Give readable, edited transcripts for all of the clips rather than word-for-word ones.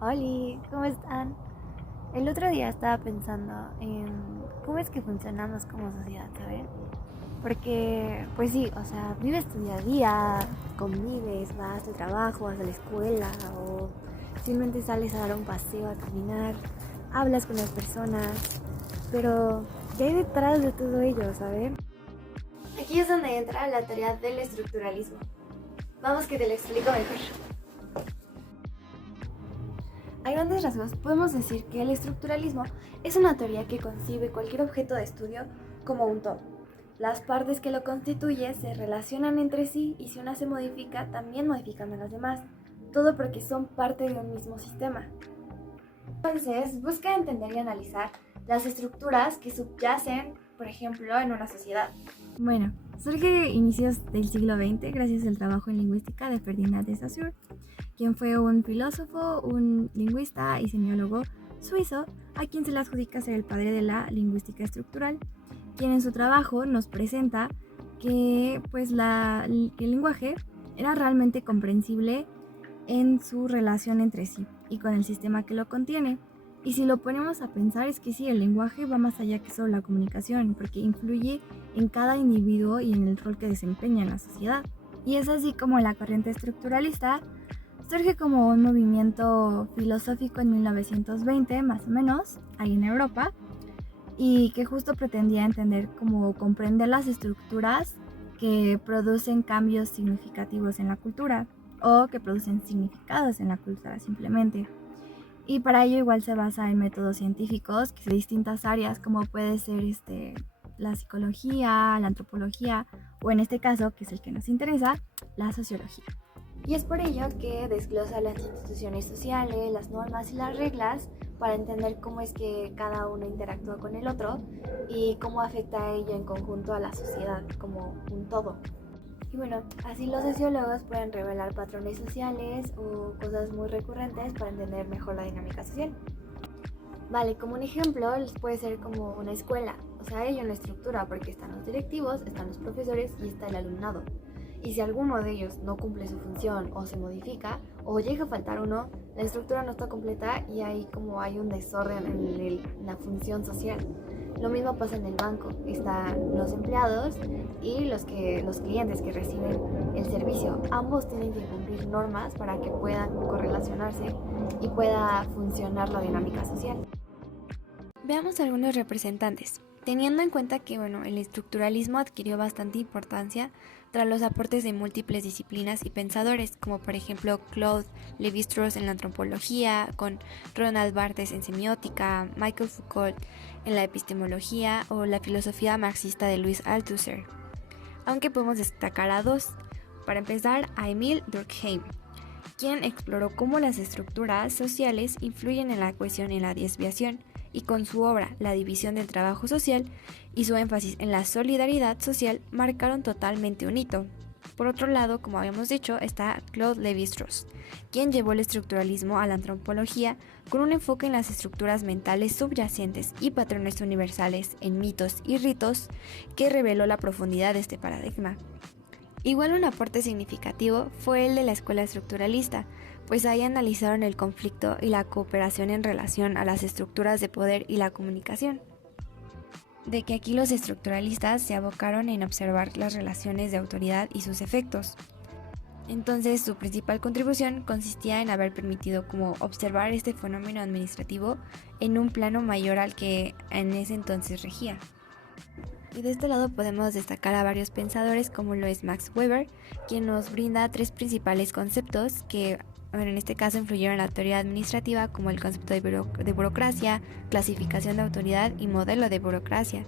Hola, ¿cómo están? El otro día estaba pensando en cómo es que funcionamos como sociedad, ¿saben? Porque, pues sí, o sea, vives tu día a día, convives, vas a tu trabajo, vas a la escuela o simplemente sales a dar un paseo, a caminar, hablas con las personas, pero ¿qué hay detrás de todo ello, ¿saben? Aquí es donde entra la teoría del estructuralismo. Vamos que te lo explico mejor. A grandes rasgos, podemos decir que el estructuralismo es una teoría que concibe cualquier objeto de estudio como un todo. Las partes que lo constituyen se relacionan entre sí y si una se modifica, también modifican a las demás, todo porque son parte de un mismo sistema. Entonces, busca entender y analizar las estructuras que subyacen, por ejemplo, en una sociedad. Bueno, surge a inicios del siglo XX gracias al trabajo en lingüística de Ferdinand de Saussure, quien fue un filósofo, un lingüista y semiólogo suizo, a quien se le adjudica ser el padre de la lingüística estructural, quien en su trabajo nos presenta que, que el lenguaje era realmente comprensible en su relación entre sí y con el sistema que lo contiene. Y si lo ponemos a pensar es que sí, el lenguaje va más allá que solo la comunicación, porque influye en cada individuo y en el rol que desempeña en la sociedad. Y es así como la corriente estructuralista surge como un movimiento filosófico en 1920, más o menos, ahí en Europa, y que justo pretendía entender cómo comprender las estructuras que producen cambios significativos en la cultura o que producen significados en la cultura simplemente. Y para ello igual se basa en métodos científicos que de distintas áreas como puede ser la psicología, la antropología o en este caso, que es el que nos interesa, la sociología. Y es por ello que desglosa las instituciones sociales, las normas y las reglas para entender cómo es que cada uno interactúa con el otro y cómo afecta a ello en conjunto a la sociedad como un todo. Y bueno, así los sociólogos pueden revelar patrones sociales o cosas muy recurrentes para entender mejor la dinámica social. Vale, como un ejemplo puede ser como una escuela, o sea, hay una estructura porque están los directivos, están los profesores y está el alumnado. Y si alguno de ellos no cumple su función o se modifica o llega a faltar uno, la estructura no está completa y ahí como hay un desorden en la función social. Lo mismo pasa en el banco, están los empleados y los clientes que reciben el servicio. Ambos tienen que cumplir normas para que puedan correlacionarse y pueda funcionar la dinámica social. Veamos algunos representantes. Teniendo en cuenta que el estructuralismo adquirió bastante importancia tras los aportes de múltiples disciplinas y pensadores, como por ejemplo Claude Lévi-Strauss en la antropología, con Ronald Barthes en semiótica, Michael Foucault en la epistemología o la filosofía marxista de Louis Althusser. Aunque podemos destacar a dos. Para empezar, a Emile Durkheim, quien exploró cómo las estructuras sociales influyen en la cohesión y en la desviación, y con su obra La división del trabajo social y su énfasis en la solidaridad social marcaron totalmente un hito. Por otro lado, como habíamos dicho, está Claude Lévi-Strauss, quien llevó el estructuralismo a la antropología con un enfoque en las estructuras mentales subyacentes y patrones universales en mitos y ritos que reveló la profundidad de este paradigma. Igual un aporte significativo fue el de la escuela estructuralista, pues ahí analizaron el conflicto y la cooperación en relación a las estructuras de poder y la comunicación. De que aquí los estructuralistas se abocaron en observar las relaciones de autoridad y sus efectos. Entonces su principal contribución consistía en haber permitido como observar este fenómeno administrativo en un plano mayor al que en ese entonces regía. Y de este lado podemos destacar a varios pensadores como lo es Max Weber, quien nos brinda tres principales conceptos que en este caso influyeron en la teoría administrativa, como el concepto de burocracia, clasificación de autoridad y modelo de burocracia.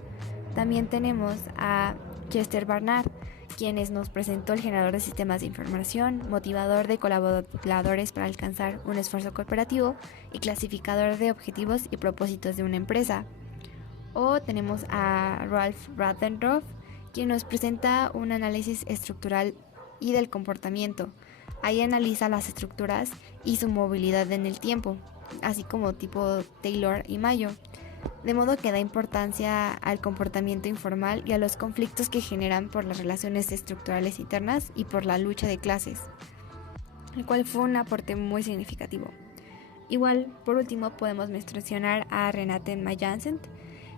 También tenemos a Chester Barnard, quienes nos presentó el generador de sistemas de información, motivador de colaboradores para alcanzar un esfuerzo cooperativo y clasificador de objetivos y propósitos de una empresa. O tenemos a Ralph Radendorf, quien nos presenta un análisis estructural y del comportamiento. Ahí analiza las estructuras y su movilidad en el tiempo, así como tipo Taylor y Mayo, de modo que da importancia al comportamiento informal y a los conflictos que generan por las relaciones estructurales internas y por la lucha de clases, el cual fue un aporte muy significativo. Igual, por último, podemos mencionar a Renate Mayancent,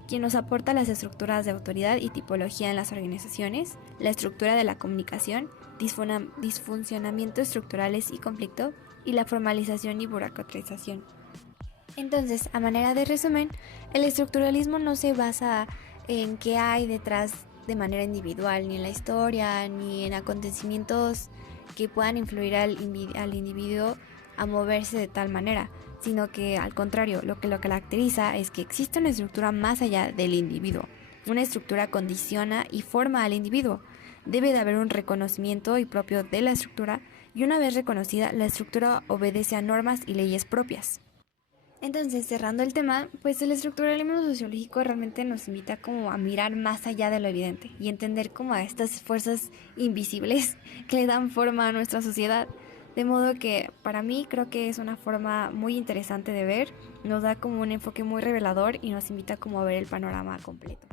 quien nos aporta las estructuras de autoridad y tipología en las organizaciones, la estructura de la comunicación, disfuncionamientos estructurales y conflicto, y la formalización y burocratización. Entonces, a manera de resumen, el estructuralismo no se basa en qué hay detrás de manera individual, ni en la historia, ni en acontecimientos que puedan influir al individuo a moverse de tal manera, sino que al contrario, lo que lo caracteriza es que existe una estructura más allá del individuo. Una estructura condiciona y forma al individuo. Debe de haber un reconocimiento y propio de la estructura, y una vez reconocida, la estructura obedece a normas y leyes propias. Entonces, cerrando el tema, pues el estructuralismo sociológico realmente nos invita como a mirar más allá de lo evidente y entender como a estas fuerzas invisibles que le dan forma a nuestra sociedad. De modo que para mí creo que es una forma muy interesante de ver, nos da como un enfoque muy revelador y nos invita como a ver el panorama completo.